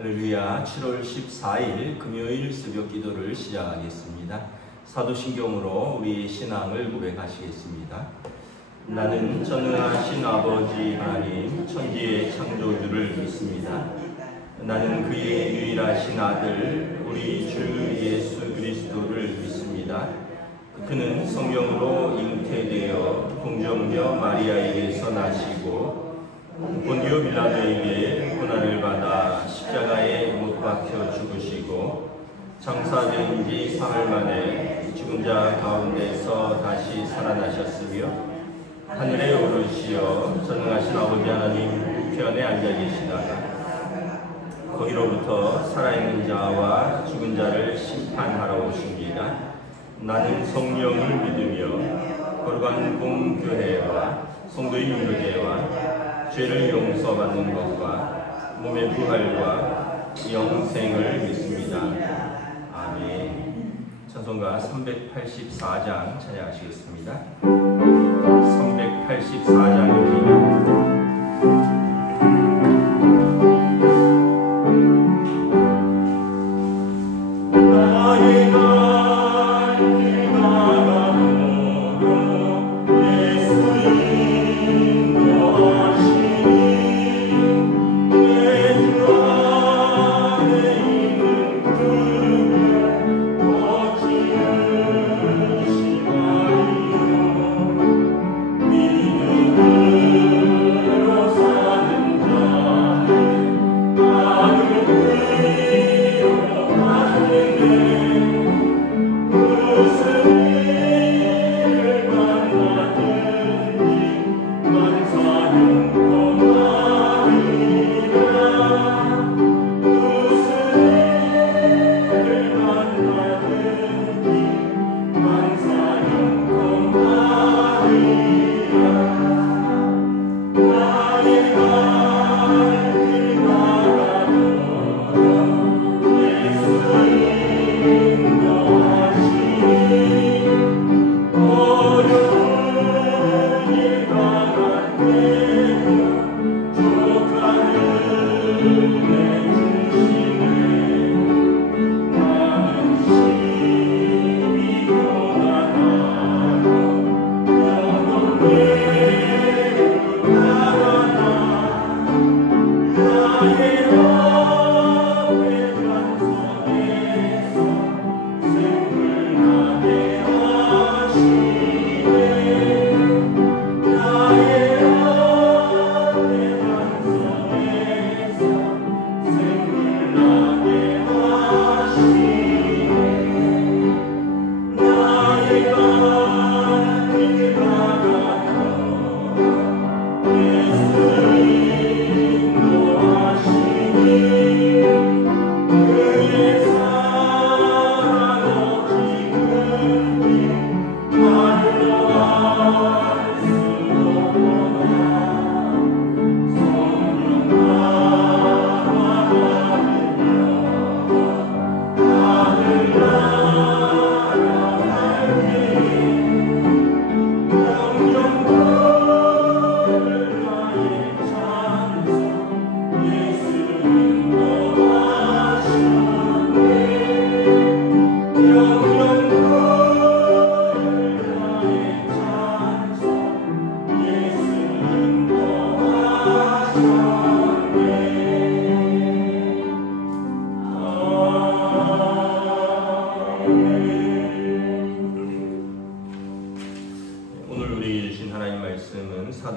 할렐루야. 7월 14일 금요일 새벽 기도를 시작하겠습니다. 사도신경으로 우리 신앙을 고백하시겠습니다. 나는 전능하신 아버지 하나님 천지의 창조주를 믿습니다. 나는 그의 유일하신 아들 우리 주 예수 그리스도를 믿습니다. 그는 성령으로 잉태되어 동정녀 마리아에게서 나시고 본디오 빌라도에게 고난을 받아 십자가에 못 박혀 죽으시고 장사된 지 사흘 만에 죽은 자 가운데서 다시 살아나셨으며 하늘에 오르시어 전능하신 아버지 하나님 우편에 앉아 계시다가 거기로부터 살아있는 자와 죽은 자를 심판하러 오십니다. 나는 성령을 믿으며 거룩한 공교회와 성도의 윤회와 죄를 용서받는 것과 몸의 부활과 영생을 믿습니다. 아멘. 찬송가 384장 찬양하시겠습니다. 384장입니다.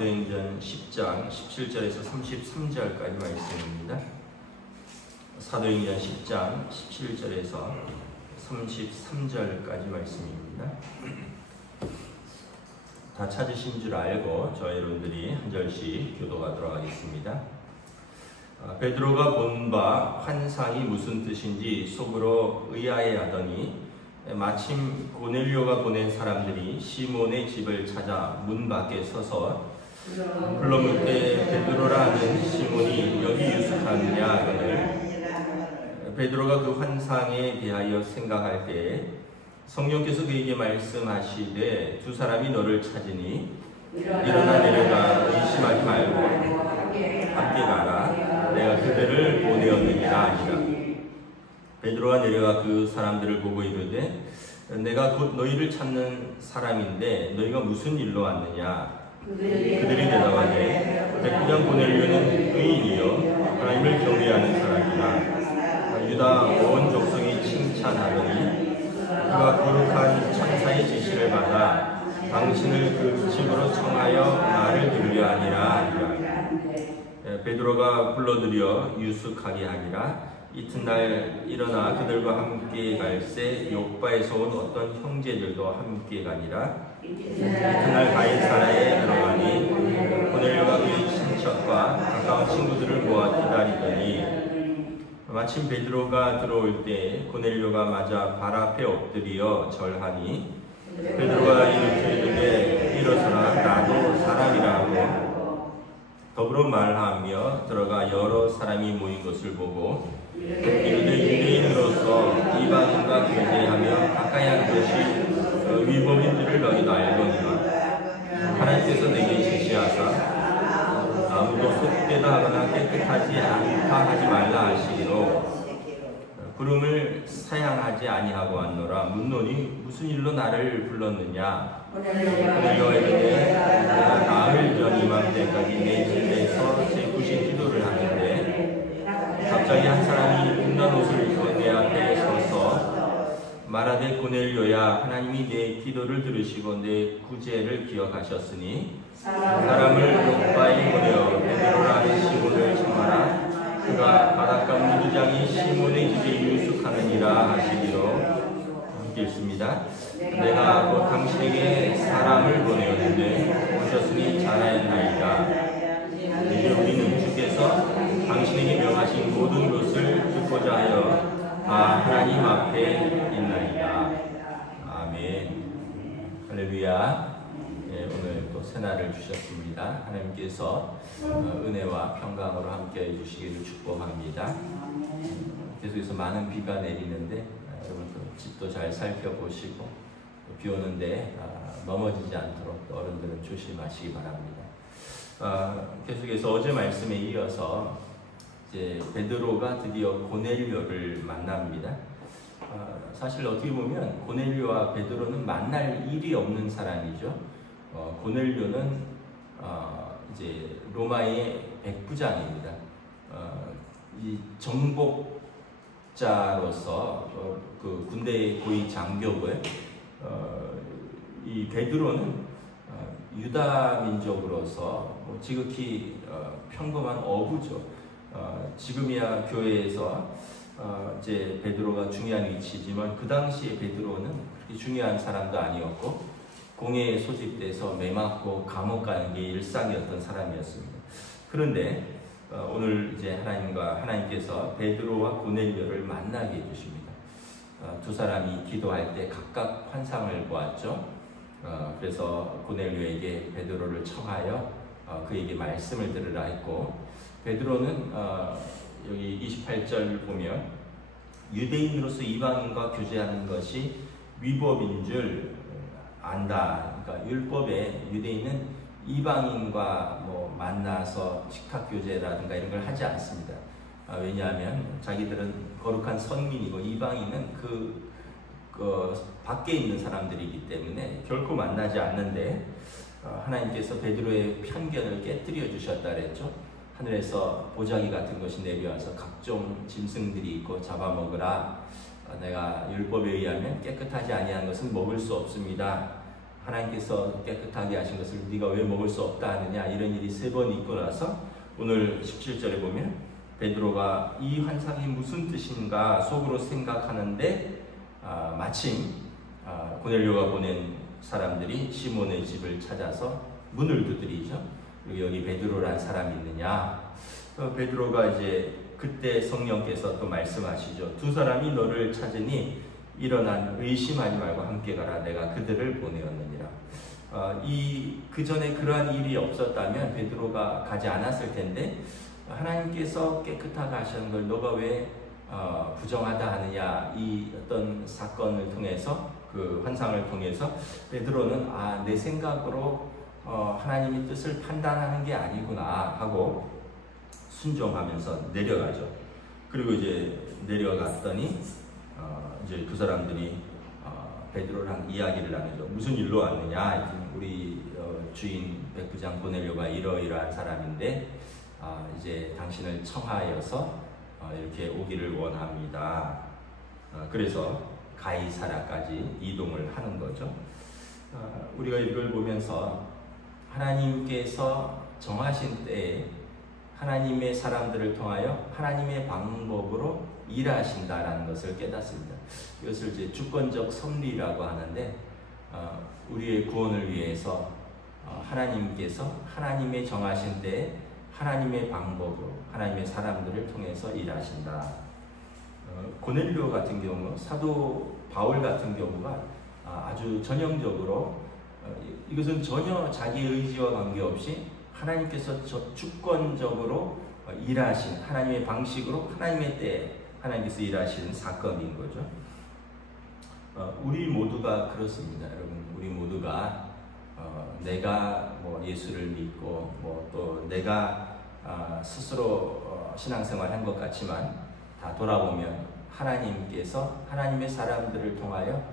사도행전 10장 17절에서 33절까지 말씀입니다. 사도행전 10장 17절에서 33절까지 말씀입니다. 다 찾으신 줄 알고 저희 여러분들이 한 절씩 교도하도록 하겠습니다. 베드로가 본 바 환상이 무슨 뜻인지 속으로 의아해하더니 마침 고넬료가 보낸 사람들이 시몬의 집을 찾아 문 밖에 서서 불러물 때 베드로라 하는 시몬이 여기 유숙하느냐 하거늘 베드로가 그 환상에 대하여 생각할 때 성령께서 그에게 말씀하시되 두 사람이 너를 찾으니 일어나 내려가 의심하지 말고 함께 가라 내가 그들을 보내었느니라 베드로가 내려가 그 사람들을 보고 이르되 내가 곧 너희를 찾는 사람인데 너희가 무슨 일로 왔느냐? 그들이 대답하되 백부장 고넬료는 의인이요 하나님을 경외하는 사람이라 유다 온 족속이 칭찬하더니 그가 거룩한 천사의 지시를 받아 당신을 그 집으로 청하여 말을 들으려 하니라. 베드로가 불러들여 유숙하게 하니라. 이튿날 일어나 그들과 함께 갈새 욥바에서 온 어떤 형제들도 함께 가니라. 이튿날 가인사라에 들어가니 고넬료가 그의 친척과 가까운 친구들을 모아 기다리더니 마침 베드로가 들어올 때 고넬료가 맞아 발 앞에 엎드려 절하니 베드로가 이르되 일어서라 나도 사람이라 하고 더불어 말하며 들어가 여러 사람이 모인 것을 보고 유대인으로서 이방인과 교제하며 가까이 하는 것이 위법인들을 너희도 알거니와 하나님께서 내게 지시하사 아무도 속되다 하거나 깨끗하지 않다 하지 말라 하시기로 부름을 사양하지 아니하고 왔노라. 묻노니 무슨 일로 나를 불렀느냐? 고넬료가 이르되 내가 나흘 전 이맘때까지 내 집에서 제 굿이 기도를 하는데 갑자기 한 사람이 흰난 옷을 입고 내 앞에 서서 말하되 고넬료야 하나님이 내 기도를 들으시고 내 구제를 기억하셨으니 사람을 욥바에 보내어 베드로라는 시몬을 청하라. 그가 바닷가 무두장이 시몬의 집에 유숙하느니라 하시기로 읽습니다. 내가 곧 당신에게 사람을 보내었는데 오셨으니 잘하였나이다. 이제 우리는 주께서 당신에게 명하신 모든 것을 듣고자 하여 다 하나님 앞에 있나이다. 아멘. 할렐루야. 오늘 또 새날을 주셨습니다. 하나님께서 은혜와 평강으로 함께 해주시기를 축복합니다. 계속해서 많은 비가 내리는데 여러분 또 집도 잘 살펴보시고 비 오는데 넘어지지 않도록 어른들은 조심하시기 바랍니다. 계속해서 어제 말씀에 이어서 이제 베드로가 드디어 고넬료를 만납니다. 사실 어떻게 보면 고넬료와 베드로는 만날 일이 없는 사람이죠. 고넬료는 이제 로마의 백부장입니다. 이 정복자로서 그 군대의 고위 장교고요. 이 베드로는 유다 민족으로서 지극히 평범한 어부죠. 지금이야 교회에서 이제 베드로가 중요한 위치지만 그 당시에 베드로는 그렇게 중요한 사람도 아니었고 공회에 소집돼서 매맞고 감옥 가는 게 일상이었던 사람이었습니다. 그런데 오늘 이제 하나님께서 베드로와 고넬료를 만나게 해주십니다. 두 사람이 기도할 때 각각 환상을 보았죠. 그래서 고넬료에게 베드로를 청하여 그에게 말씀을 들으라 했고 베드로는 여기 28절 보면 유대인으로서 이방인과 교제하는 것이 위법인 줄 안다. 그러니까 율법에 유대인은 이방인과 만나서 식탁 교제라든가 이런 걸 하지 않습니다. 왜냐하면 자기들은 거룩한 선민이고 이방인은 그 밖에 있는 사람들이기 때문에 결코 만나지 않는데 하나님께서 베드로의 편견을 깨뜨려 주셨다 그랬죠. 하늘에서 보자기 같은 것이 내려와서 각종 짐승들이 있고 잡아먹으라. 내가 율법에 의하면 깨끗하지 아니한 것은 먹을 수 없습니다. 하나님께서 깨끗하게 하신 것을 네가 왜 먹을 수 없다 하느냐. 이런 일이 3번 있고 나서 오늘 17절에 보면 베드로가 이 환상이 무슨 뜻인가 속으로 생각하는데 마침 고넬료가 보낸 사람들이 시몬의 집을 찾아서 문을 두드리죠. 여기 베드로란 사람이 있느냐. 베드로가 이제 그때 성령께서 또 말씀하시죠. 두 사람이 너를 찾으니 일어난 의심하지 말고 함께 가라. 내가 그들을 보내었느니라. 그 전에 그러한 일이 없었다면 베드로가 가지 않았을 텐데 하나님께서 깨끗하게 하시는 걸 너가 왜 부정하다 하느냐. 이 어떤 사건을 통해서 그 환상을 통해서 베드로는 내 생각으로 하나님의 뜻을 판단하는 게 아니구나 하고 순종하면서 내려가죠. 그리고 이제 내려갔더니 이제 그 사람들이 베드로랑 이야기를 나누죠. 무슨 일로 왔느냐? 우리 주인 백부장 고넬료가 이러이러한 사람인데 이제 당신을 청하여서 이렇게 오기를 원합니다. 그래서 가이사라까지 이동을 하는 거죠. 우리가 이걸 보면서 하나님께서 정하신 때에 하나님의 사람들을 통하여 하나님의 방법으로 일하신다라는 것을 깨닫습니다. 이것을 이제 주권적 섭리라고 하는데 우리의 구원을 위해서 하나님께서 하나님의 정하신 때에 하나님의 방법으로 하나님의 사람들을 통해서 일하신다. 고넬료 같은 경우, 사도 바울 같은 경우가 아주 전형적으로 이것은 전혀 자기 의지와 관계없이 하나님께서 주권적으로 일하신 하나님의 방식으로 하나님의 때에 하나님께서 일하시는 사건인 거죠. 우리 모두가 그렇습니다, 여러분. 우리 모두가 내가 뭐 예수를 믿고 뭐 또 내가 스스로 신앙생활 한 것 같지만 다 돌아보면 하나님께서 하나님의 사람들을 통하여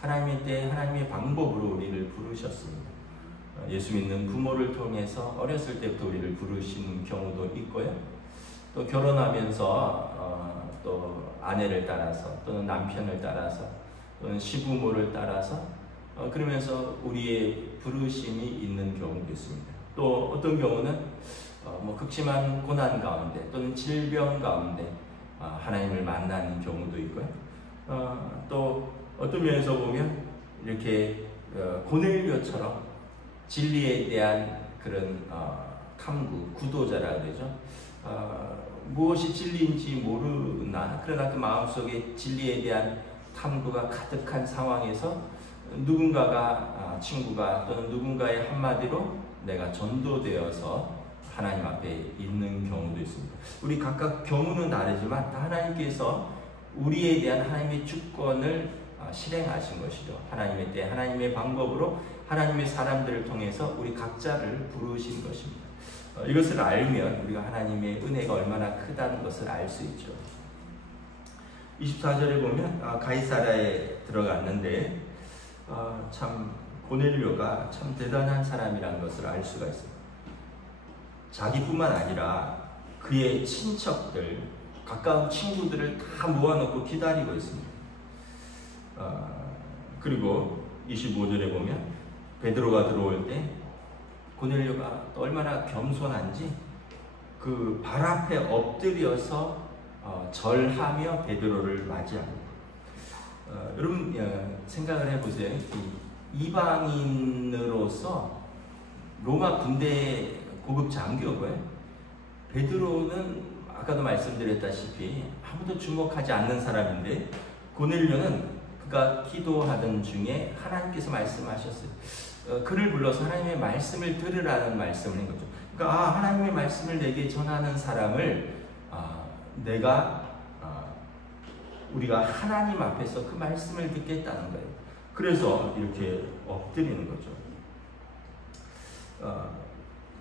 하나님의 때에 하나님의 방법으로 우리를 부르셨습니다. 예수 믿는 부모를 통해서 어렸을 때부터 우리를 부르시는 경우도 있고요. 또 결혼하면서 또 아내를 따라서 또는 남편을 따라서 또는 시부모를 따라서 그러면서 우리의 부르심이 있는 경우도 있습니다. 또 어떤 경우는 뭐 극심한 고난 가운데 또는 질병 가운데 하나님을 만나는 경우도 있고요. 또 어떤 면에서 보면 이렇게 고넬료처럼 진리에 대한 그런 탐구, 구도자라 그러죠. 무엇이 진리인지 모르나 그러나 그 마음속에 진리에 대한 탐구가 가득한 상황에서 누군가가 친구가 또는 누군가의 한마디로 내가 전도되어서 하나님 앞에 있는 경우도 있습니다. 우리 각각 경우는 다르지만 다 하나님께서 우리에 대한 하나님의 주권을 실행하신 것이죠. 하나님의 때 하나님의 방법으로 하나님의 사람들을 통해서 우리 각자를 부르신 것입니다. 이것을 알면 우리가 하나님의 은혜가 얼마나 크다는 것을 알 수 있죠. 24절에 보면 가이사라에 들어갔는데 참 고넬료가 참 대단한 사람이라는 것을 알 수가 있습니다. 자기뿐만 아니라 그의 친척들, 가까운 친구들을 다 모아놓고 기다리고 있습니다. 그리고 25절에 보면 베드로가 들어올 때 고넬료가 또 얼마나 겸손한지 그 발 앞에 엎드려서 절하며 베드로를 맞이합니다. 여러분 생각을 해보세요. 이방인으로서 로마 군대 고급 장교고요. 베드로는 아까도 말씀드렸다시피 아무도 주목하지 않는 사람인데 고넬료는 그가 기도하던 중에 하나님께서 말씀하셨어요. 그를 불러서 하나님의 말씀을 들으라는 말씀을 한 거죠. 그러니까 하나님의 말씀을 내게 전하는 사람을 우리가 하나님 앞에서 그 말씀을 듣겠다는 거예요. 그래서 이렇게 엎드리는 거죠.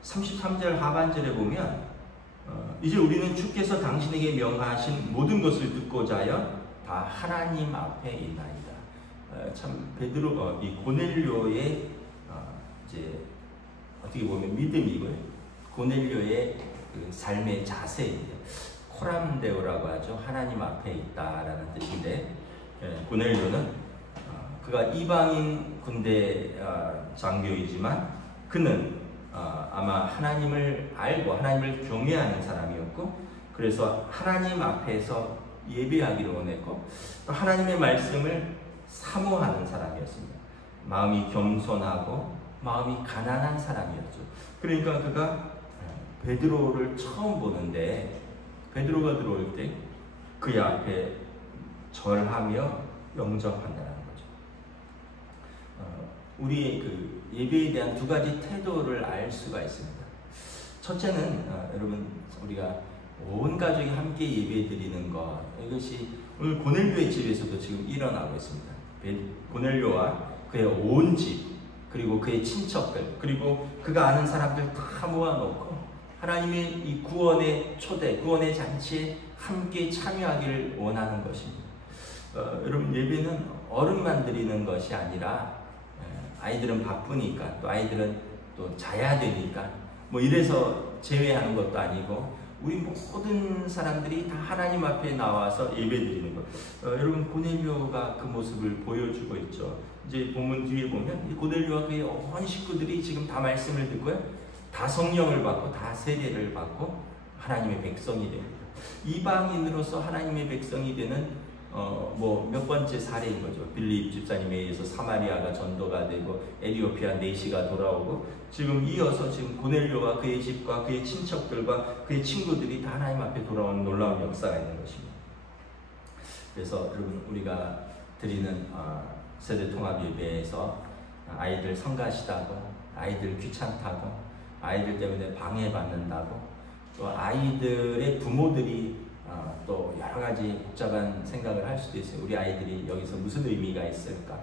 33절 하반절에 보면 이제 우리는 주께서 당신에게 명하신 모든 것을 듣고자 하여 다 하나님 앞에 있나이다. 참 베드로 이 고넬료의 이제 어떻게 보면 믿음이고요. 고넬료의 그 삶의 자세입니다. 코람데오라고 하죠. 하나님 앞에 있다라는 뜻인데 고넬료는 그가 이방인 군대 장교이지만 그는 아마 하나님을 알고 하나님을 경외하는 사람이었고 그래서 하나님 앞에서 예배하기를 원했고 또 하나님의 말씀을 사모하는 사람이었습니다. 마음이 겸손하고 마음이 가난한 사람이었죠. 그러니까 그가 베드로를 처음 보는데 베드로가 들어올 때 그의 앞에 절하며 영접한다는 거죠. 우리의 그 예배에 대한 두 가지 태도를 알 수가 있습니다. 첫째는 여러분 우리가 온 가족이 함께 예배 드리는 것, 이것이 오늘 고넬료의 집에서도 지금 일어나고 있습니다. 고넬료와 그의 온 집, 그리고 그의 친척들, 그리고 그가 아는 사람들 다 모아놓고 하나님의 이 구원의 초대, 구원의 잔치에 함께 참여하기를 원하는 것입니다. 여러분, 예배는 어른만 드리는 것이 아니라 아이들은 바쁘니까, 또 아이들은 또 자야 되니까 뭐 이래서 제외하는 것도 아니고, 우리 모든 사람들이 다 하나님 앞에 나와서 예배드리는 것. 여러분, 고넬료가 그 모습을 보여주고 있죠. 이제 본문 뒤에 보면 이 고넬료와 그의 온 식구들이 지금 다 말씀을 듣고요, 다 성령을 받고 다 세례를 받고 하나님의 백성이 됩니다. 이방인으로서 하나님의 백성이 되는 몇 번째 사례인 거죠. 빌립 집사님에 의해서 사마리아가 전도가 되고 에티오피아 내시가 돌아오고, 지금 이어서 지금 고넬료와 그의 집과 그의 친척들과 그의 친구들이 다 하나님 앞에 돌아오는 놀라운 역사가 있는 것입니다. 그래서 여러분, 우리가 드리는 세대 통합 예배에서 아이들 성가시다고, 아이들 귀찮다고, 아이들 때문에 방해받는다고, 또 아이들의 부모들이 또 여러 가지 복잡한 생각을 할 수도 있어요. 우리 아이들이 여기서 무슨 의미가 있을까?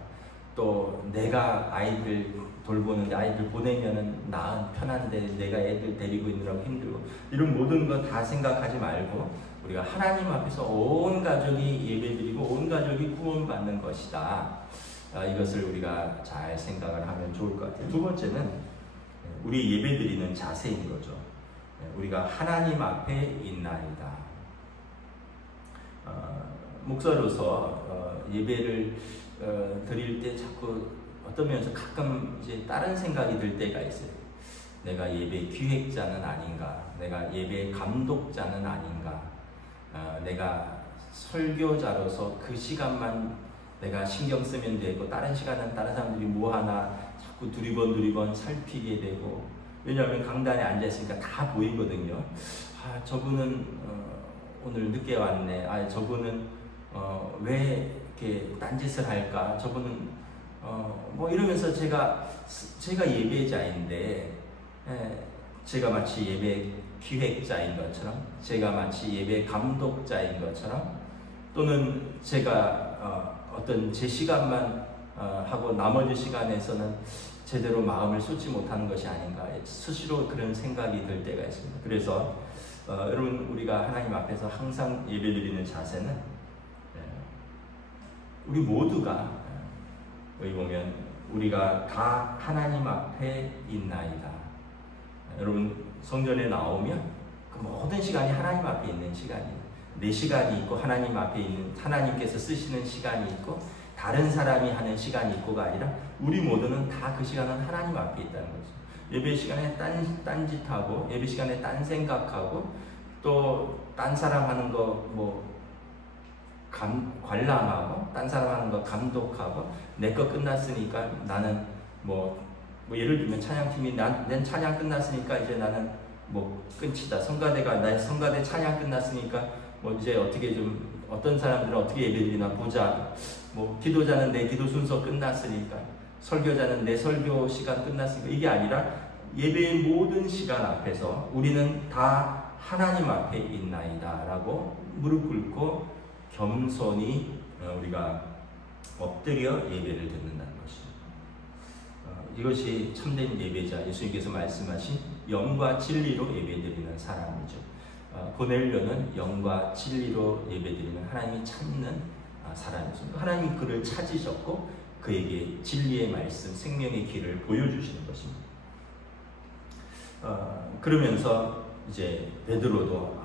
또 내가 아이들 돌보는데, 아이들 보내면은 편한데 내가 애들 데리고 있느라고 힘들고, 이런 모든 거 다 생각하지 말고 우리가 하나님 앞에서 온 가족이 예배드리고 온 가족이 구원받는 것이다. 이것을 우리가 잘 생각을 하면 좋을 것 같아요. 두 번째는 우리 예배드리는 자세인 거죠. 우리가 하나님 앞에 있나이다. 목사로서 예배를 드릴 때 자꾸 어떤 면에서 가끔 이제 다른 생각이 들 때가 있어요. 내가 예배 기획자는 아닌가, 내가 예배 감독자는 아닌가, 내가 설교자로서 그 시간만 내가 신경 쓰면 되고 다른 시간은 다른 사람들이 뭐 하나 자꾸 두리번 살피게 되고, 왜냐하면 강단에 앉아있으니까 다 보이거든요. 저분은 오늘 늦게 왔네. 저분은 왜 이렇게 딴짓을 할까? 저분은 뭐 이러면서 제가 예배자인데, 제가 마치 예배 기획자인 것처럼, 제가 마치 예배 감독자인 것처럼, 또는 제가 어떤 제 시간만 하고 나머지 시간에서는 제대로 마음을 쏟지 못하는 것이 아닌가, 스스로 그런 생각이 들 때가 있습니다. 그래서 여러분, 우리가 하나님 앞에서 항상 예배드리는 자세는 우리 모두가, 여기 보면 우리가 다 하나님 앞에 있나이다. 여러분, 성전에 나오면 그 모든 시간이 하나님 앞에 있는 시간이에요. 내 시간이 있고 하나님 앞에 있는, 하나님께서 쓰시는 시간이 있고 다른 사람이 하는 시간이 있고가 아니라 우리 모두는 다 그 시간은 하나님 앞에 있다는 거죠. 예배 시간에 딴짓하고, 예배 시간에 딴 생각하고, 또 딴 사람 하는 거 관람하고, 딴 사람 하는 거 감독하고, 내 거 끝났으니까 나는 예를 들면 찬양팀이 내 찬양 끝났으니까 이제 나는 끝이다. 나의 성가대 찬양 끝났으니까 이제 어떻게 좀 어떤 사람들은 어떻게 예배드리나 보자. 기도자는 내 기도 순서 끝났으니까, 설교자는 내 설교 시간 끝났으니까, 이게 아니라 예배의 모든 시간 앞에서 우리는 다 하나님 앞에 있나이다 라고 무릎 꿇고 겸손히 우리가 엎드려 예배를 듣는다는 것입니다. 이것이 참된 예배자, 예수님께서 말씀하신 영과 진리로 예배드리는 사람이죠. 고넬료는 영과 진리로 예배드리는 하나님이 찾는 사람이었습니다. 하나님이 그를 찾으셨고 그에게 진리의 말씀, 생명의 길을 보여주시는 것입니다. 그러면서 이제 베드로도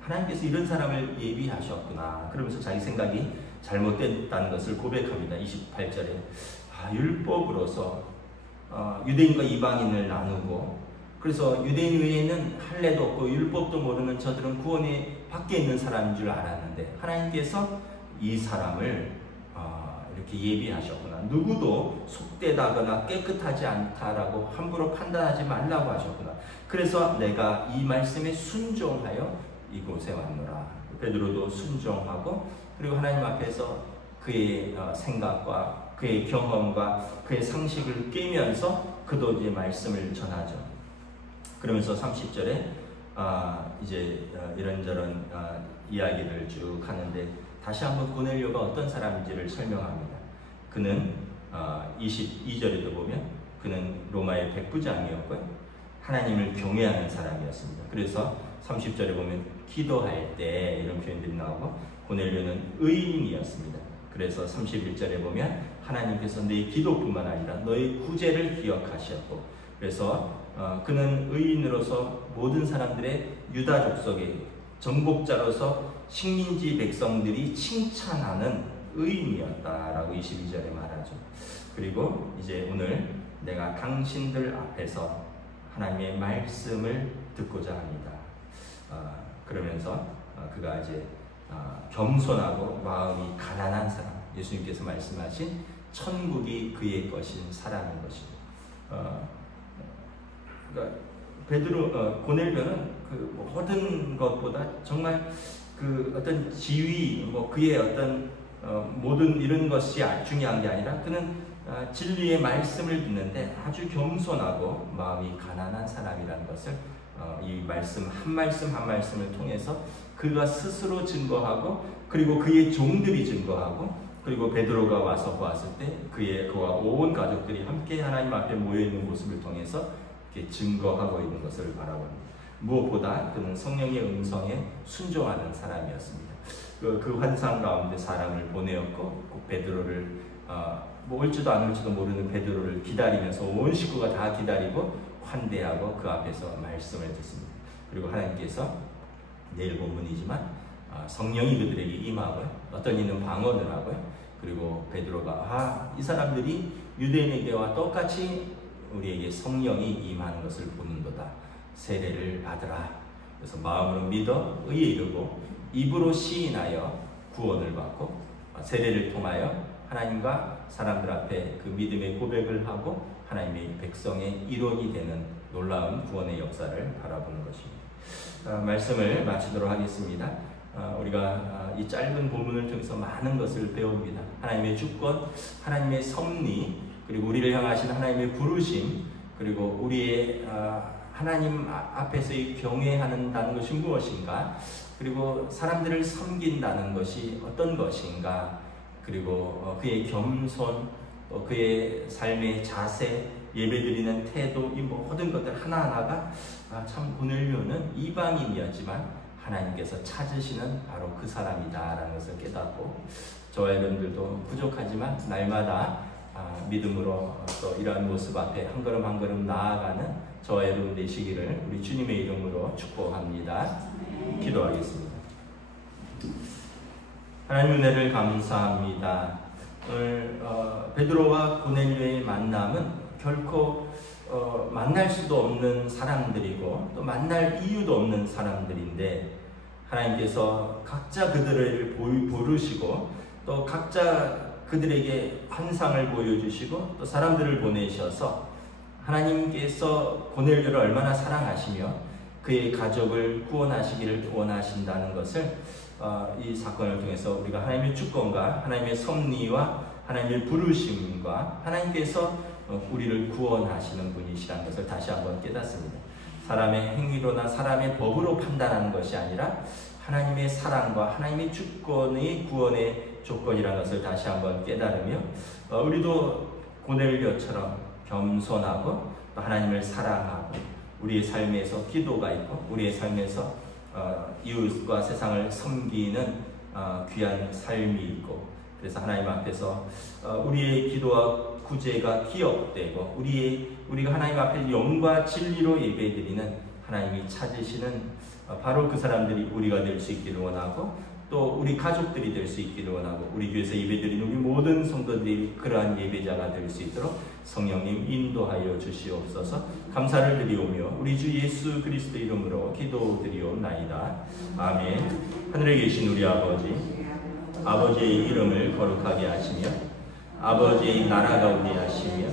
하나님께서 이런 사람을 예비하셨구나, 그러면서 자기 생각이 잘못됐다는 것을 고백합니다. 28절에 율법으로서 유대인과 이방인을 나누고, 그래서 유대인 외에는 할례도 없고 율법도 모르는 저들은 구원에 밖에 있는 사람인 줄 알았는데 하나님께서 이 사람을 이렇게 예비하셨구나, 누구도 속되다거나 깨끗하지 않다라고 함부로 판단하지 말라고 하셨구나, 그래서 내가 이 말씀에 순종하여 이곳에 왔노라. 베드로도 순종하고, 그리고 하나님 앞에서 그의 생각과 그의 경험과 그의 상식을 깨면서 그도 이제 말씀을 전하죠. 그러면서 30절에 이제 이런저런 이야기를 쭉 하는데, 다시 한번 고넬료가 어떤 사람인지를 설명합니다. 그는 22절에도 보면 그는 로마의 백부장이었고요, 하나님을 경외하는 사람이었습니다. 그래서 30절에 보면 기도할 때 이런 표현들이 나오고 고넬료는 의인이었습니다. 그래서 31절에 보면 하나님께서 너의 기도뿐만 아니라 너의 구제를 기억하셨고 그래서 그는 의인으로서 모든 사람들의 유다 족속의 정복자로서 식민지 백성들이 칭찬하는 의인이었다라고 22절에 말하죠. 그리고 이제 오늘 내가 당신들 앞에서 하나님의 말씀을 듣고자 합니다. 그러면서 그가 이제 겸손하고 마음이 가난한 사람, 예수님께서 말씀하신 천국이 그의 것인 사람인 것입니다. 그러니까 고넬료는 그 모든 것보다 정말 그 어떤 지위, 그의 어떤 모든 이런 것이 중요한 게 아니라 그는 진리의 말씀을 듣는데 아주 겸손하고 마음이 가난한 사람이라는 것을 이 말씀 한 말씀을 통해서 그가 스스로 증거하고 그리고 그의 종들이 증거하고 그리고 베드로가 와서 보았을 때 그와 온 가족들이 함께 하나님 앞에 모여있는 모습을 통해서 이렇게 증거하고 있는 것을 바라봅니다. 무엇보다 그는 성령의 음성에 순종하는 사람이었습니다. 그 환상 가운데 사람을 보내었고 꼭 베드로를 올지도 안 올지도 모르는 베드로를 기다리면서 온 식구가 다 기다리고 환대하고 그 앞에서 말씀을 듣습니다. 그리고 하나님께서 내일 본문이지만 성령이 그들에게 임하고요. 어떤 이는 방언을 하고요. 그리고 베드로가 이 사람들이 유대인에게와 똑같이 우리에게 성령이 임하는 것을 보는도다. 세례를 받으라. 그래서 마음으로 믿어 의에 이르고 입으로 시인하여 구원을 받고 세례를 통하여 하나님과 사람들 앞에 그 믿음의 고백을 하고 하나님의 백성의 일원이 되는 놀라운 구원의 역사를 바라보는 것입니다. 말씀을 마치도록 하겠습니다. 우리가 이 짧은 본문을 통해서 많은 것을 배웁니다. 하나님의 주권, 하나님의 섭리, 그리고 우리를 향하신 하나님의 부르심, 그리고 우리의 하나님 앞에서의 경외한다는 것이 무엇인가, 그리고 사람들을 섬긴다는 것이 어떤 것인가, 그리고 그의 겸손, 또 그의 삶의 자세, 예배드리는 태도, 이 모든 것들 하나하나가 참 고넬료는 이방인이었지만 하나님께서 찾으시는 바로 그 사람이다라는 것을 깨닫고 저와 여러분들도 부족하지만 날마다 믿음으로 또 이러한 모습 앞에 한 걸음 한 걸음 나아가는 저와 여러분 되시기를 우리 주님의 이름으로 축복합니다. 기도하겠습니다. 하나님 은혜를 감사합니다. 오늘 베드로와 고넬료의 만남은 결코 만날 수도 없는 사람들이고 또 만날 이유도 없는 사람들인데 하나님께서 각자 그들을 부르시고 또 각자 그들에게 환상을 보여주시고 또 사람들을 보내셔서 하나님께서 고넬료를 얼마나 사랑하시며 그의 가족을 구원하시기를 원하신다는 것을 이 사건을 통해서 우리가 하나님의 주권과 하나님의 섭리와 하나님의 부르심과 하나님께서 우리를 구원하시는 분이시라는 것을 다시 한번 깨닫습니다. 사람의 행위로나 사람의 법으로 판단하는 것이 아니라 하나님의 사랑과 하나님의 주권의 구원의 조건이라는 것을 다시 한번 깨달으며 우리도 고넬료처럼 겸손하고 또 하나님을 사랑하고 우리의 삶에서 기도가 있고 우리의 삶에서 이웃과 세상을 섬기는 귀한 삶이 있고 그래서 하나님 앞에서 우리의 기도와 구제가 기억되고 우리가 하나님 앞에 영과 진리로 예배드리는 하나님이 찾으시는 바로 그 사람들이 우리가 될 수 있기를 원하고 또 우리 가족들이 될 수 있기를 원하고 우리 교회에서 예배드리는 우리 모든 성도들이 그러한 예배자가 될 수 있도록 성령님 인도하여 주시옵소서. 감사를 드리오며 우리 주 예수 그리스도 이름으로 기도드리옵나이다. 아멘. 하늘에 계신 우리 아버지의 이름을 거룩하게 하시며 아버지의 나라가 오게 하시며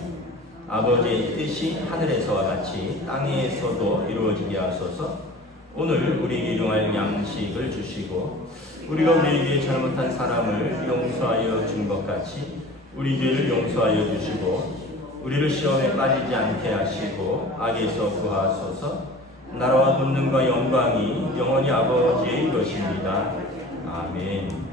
아버지의 뜻이 하늘에서와 같이 땅에서도 이루어지게 하소서. 오늘 우리에게 일용할 양식을 주시고 우리가 우리에게 잘못한 사람을 용서하여 준 것 같이 우리 죄를 용서하여 주시고 우리를 시험에 빠지지 않게 하시고 악에서 구하소서. 나라와 권능과 영광이 영원히 아버지의 것입니다. 아멘.